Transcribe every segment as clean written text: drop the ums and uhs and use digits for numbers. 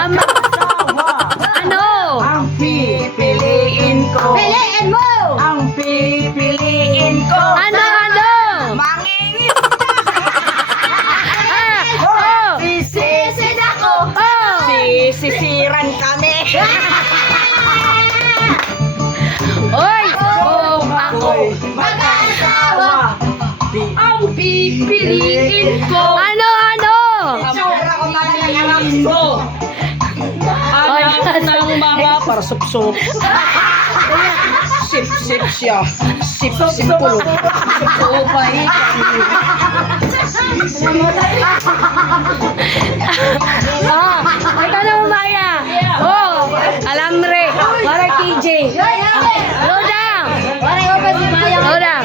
Ano? Ang pipiliin ko. Piliin mo! Ang pipiliin ko. Ano? Mangingit. Oh! Sisisid ako. Oh! Sisisiran kami. Oy! Oh, ako! Mag-asawa. Ang pipiliin ko. Ano? Itsura ko talaga anak ko. Anak ng mga parasup-sup. Sip-sip siya. Sip-sip pulo. Oo ba Ito na Maya. Oh, alambre. Para KJ. Loda. Loda.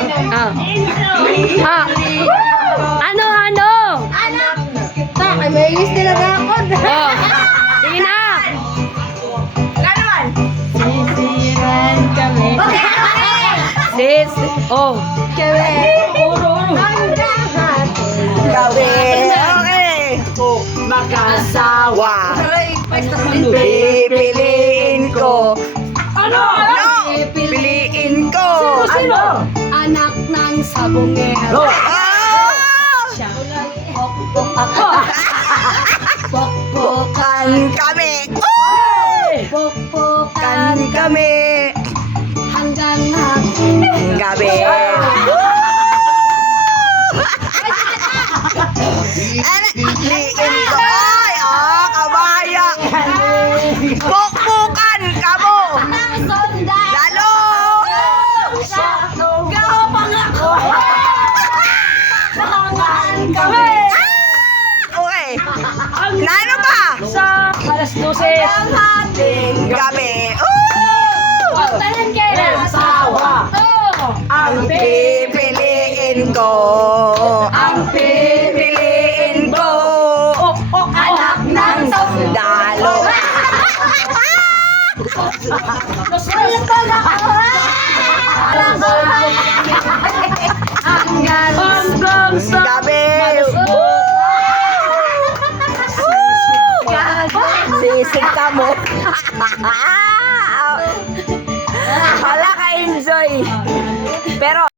Ano? Anak. Ay, may inis nila na ako. Oh, sige na. Ganon. Sisiran kami. Sis. Oh. Gawin. Okay. Mag-asawa. Pipiliin ko. Ano? Pipiliin ko. Ano? Anak ng sabongero. Ako. Pokpokan kami. Pokpokan Kan kami. hanggang hapon. Gabi. Pipiliin ko. Ay, kabaya. Pokpokan kamo. Lalo. Gawang ako. Kami. Okay. Nano ba? Sa alas 12. Ang ating gabi. Tanan kayo. Asawa. Ang pipiliin ko. Ang pipiliin ko. Anak ng sundalo. Hanggang sa Gabi. Sisig ka mo.